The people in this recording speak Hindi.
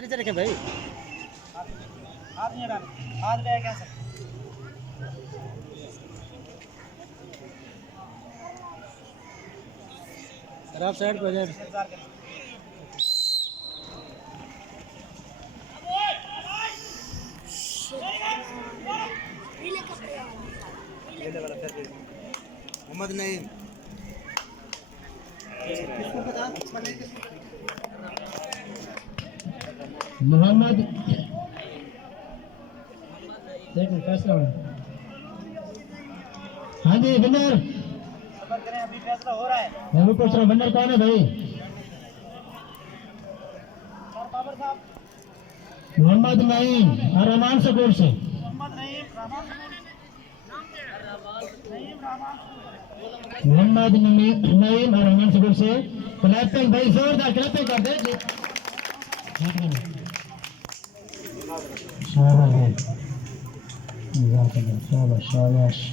रखें भाई, हाथ नहीं डाल, हाथ ले क्या सर। सर आप साइड पर जाए। मोहम्मद नईम मोहम्मद फैसला हो। हाँ जी विनर, सबर करें, अभी फैसला हो रहा है। मैं भी पूछ रहा हूँ विनर कौन है भाई? सर बाबर साहब, मोहम्मद नईम और रहमान सकूर से। मोहम्मद नईम रहमान, मोहम्मद नईम और रहमान सकूर से। क्लैपिंग भाई, जोरदार क्लैपिंग कर दे। शाबाश शाबाश शाबाश।